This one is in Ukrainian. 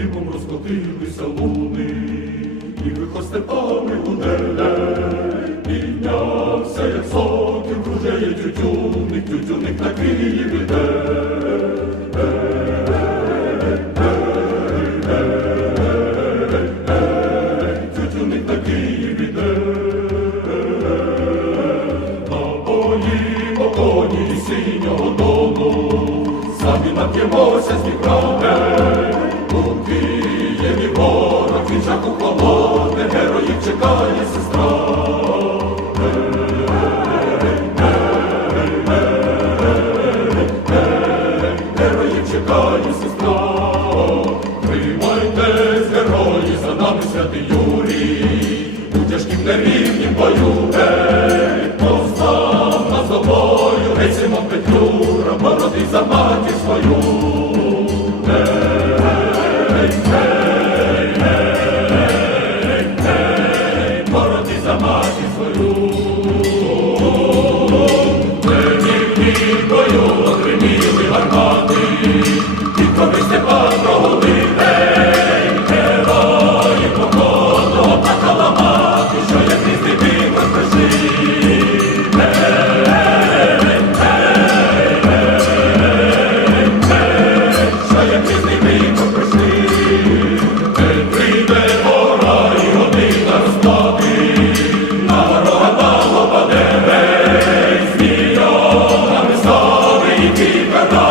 димом розкотилися луни, і вихо степами гуде, піднявся, як сокіл, кружеє тютюник, тютюник на Київ іде. Тютюник на Київ. На полі по коні синього дону, самі нап'ємося з Дніпра, Є ворог, він жах у полоне, героїв чекає сестра. Героїв чекає сестра. Тримайтесь, герої, за нами святий Юрій, у тяжкім нерівнім бою, гей, постав нас тобою, гей, Симон Петлюра, боротись за матір свою. you. Canada!